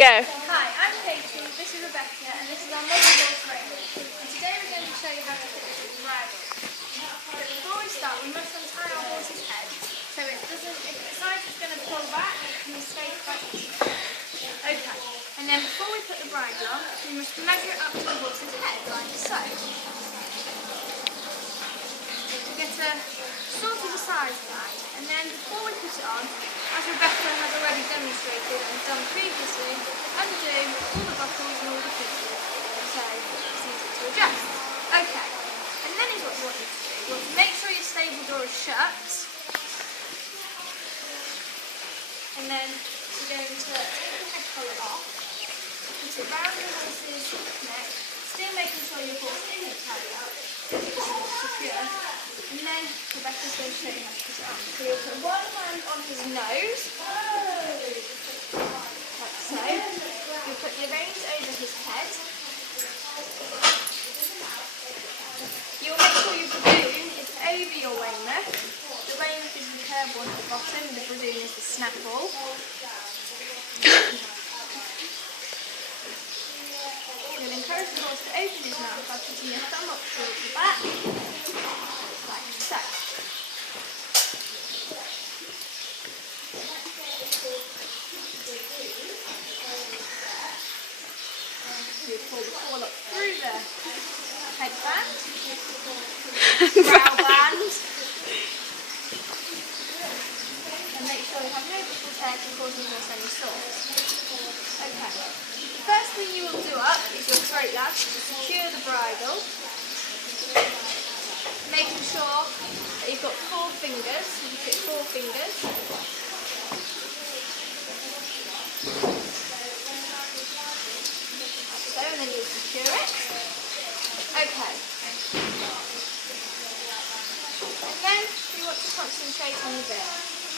Go. Hi, I'm Katie, this is Rebecca, and this is our model horse race. And today we're going to show you how to fit this bridle. But before we start, we must untie our horse's head, so it doesn't, if it decides it's going to pull back, it can stay quite easy. Okay, and then before we put the bridle on, we must measure it up to the horse's head, like so. To get a sort of a size of that, and then before we put it on, as Rebecca has already demonstrated and done previously, undo all the buckles and all the pieces, so it's easy to adjust. Okay, and then is what you want you to do. You want to make sure your stable door is shut, and then you're going to take the head collar off, put it round the horse's neck, still making sure your horse isn't tied up, it's secure. And then Rebecca's going to show you how to put it on. So you'll put one hand on his nose, like so. You'll put your reins over his head. You'll make sure your bradoon is over your weymouth. The weymouth is the curved one at the bottom, and the bradoon is the snaffle. You'll encourage the horse to open his mouth by putting your thumb up towards the back. Like so. You pull the ball up through the headband, brow band, and make sure you have no buckles there to cause the horse any sores. Okay. The first thing you will do up is your throat latch to secure the bridle. Making sure that you've got 4 fingers, you pick 4 fingers. Like so, and then you'll secure it. Okay. And then you want to concentrate on the bit.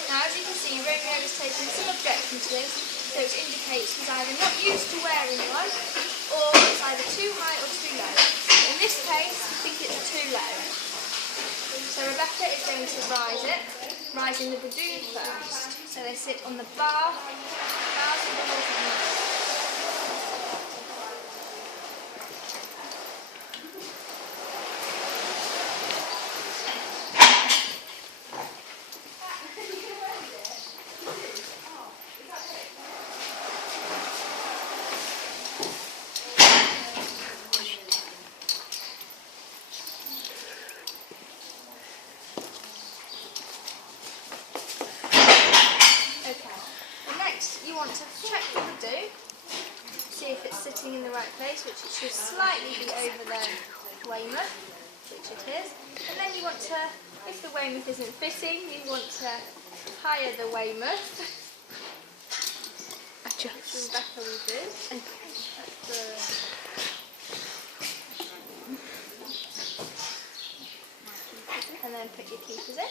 Now as you can see, Romeo is taking some objection to this, so it indicates he's either not used to wearing one, or it's either too high or too low. In this case, I think it's too low. So Rebecca is going to rising the bradoon first. So they sit on the bars of the horse's neck. You want to check the bradoon, see if it's sitting in the right place, which it should slightly be over the weymouth, which it is. And then you want to, if the weymouth isn't fitting, you want to higher the weymouth. Adjust. Which Rebecca will do. And then put your keepers in.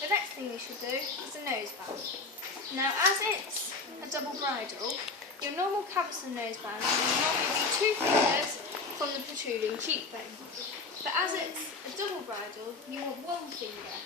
The next thing you should do is a noseband. Now as it's a double bridle, your normal cavesson noseband will normally be 2 fingers from the protruding cheekbone. But as it's a double bridle, you want 1 finger.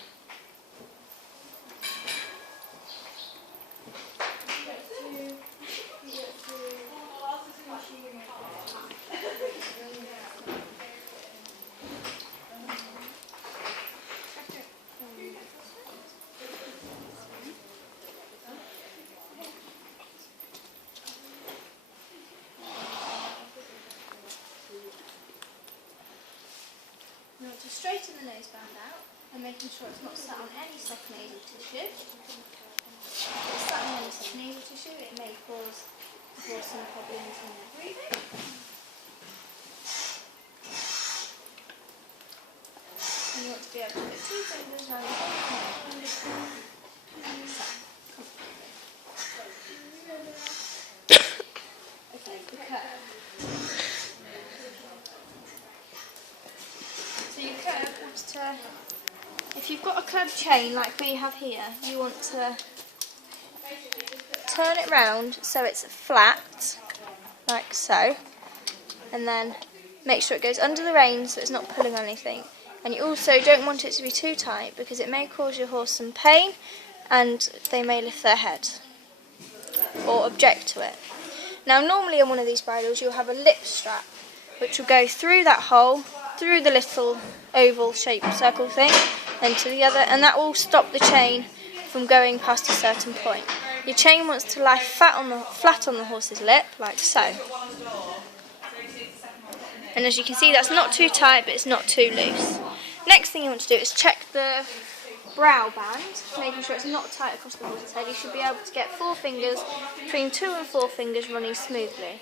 You want to straighten the noseband out and making sure it's not sat on any soft nasal tissue. If it's sat on any soft nasal tissue, it may cause the horse some problems in their breathing. And you want to be able to put 2 fingers around the whole neck. Okay, the curve. to, if you've got a curb chain like we have here, you want to turn it round so it's flat, like so, and then make sure it goes under the reins so it's not pulling on anything. And you also don't want it to be too tight because it may cause your horse some pain and they may lift their head or object to it. Now normally on one of these bridles you'll have a lip strap which will go through that hole, through the little oval shaped circle thing, and to the other, and that will stop the chain from going past a certain point. Your chain wants to lie flat on the horse's lip, like so. And as you can see, that's not too tight, but it's not too loose. Next thing you want to do is check the brow band, making sure it's not tight across the horse's head. You should be able to get 4 fingers, between 2 and 4 fingers running smoothly,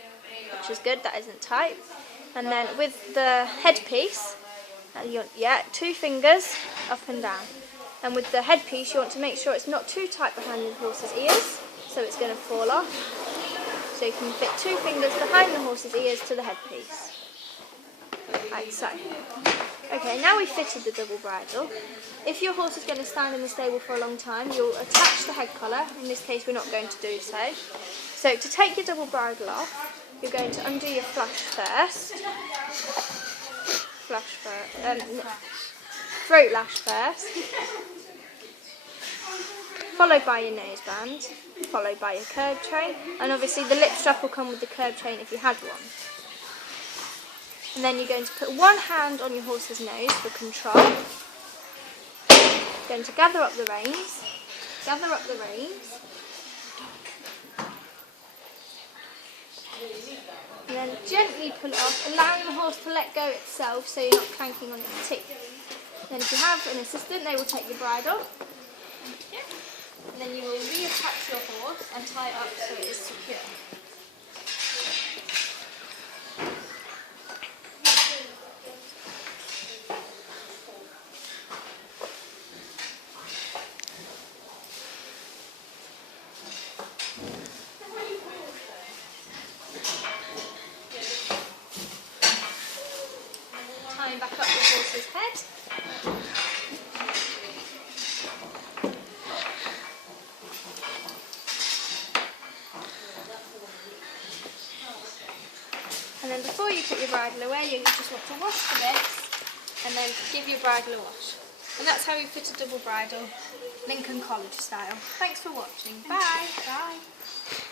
which is good, that isn't tight. And then with the headpiece, 2 fingers up and down. And with the headpiece, you want to make sure it's not too tight behind the horse's ears, so it's going to fall off. So you can fit 2 fingers behind the horse's ears to the headpiece, like so. Okay, now we've fitted the double bridle. If your horse is going to stand in the stable for a long time, you'll attach the head collar. In this case, we're not going to do so. So to take your double bridle off, you're going to undo your throat lash first, followed by your noseband, followed by your curb chain, and obviously the lip strap will come with the curb chain if you had one. And then you're going to put one hand on your horse's nose for control. You're going to gather up the reins, and then gently pull it off, allowing the horse to let go itself so you're not clanking on its teeth. Then if you have an assistant, they will take your bridle, and then you will reattach your horse and tie it up so it is secure. Tying back up the horse's head. And then before you put your bridle away, you just want to wash the bits and then give your bridle a wash. And that's how you fit a double bridle, Lincoln College style. Thanks for watching. Bye. Bye.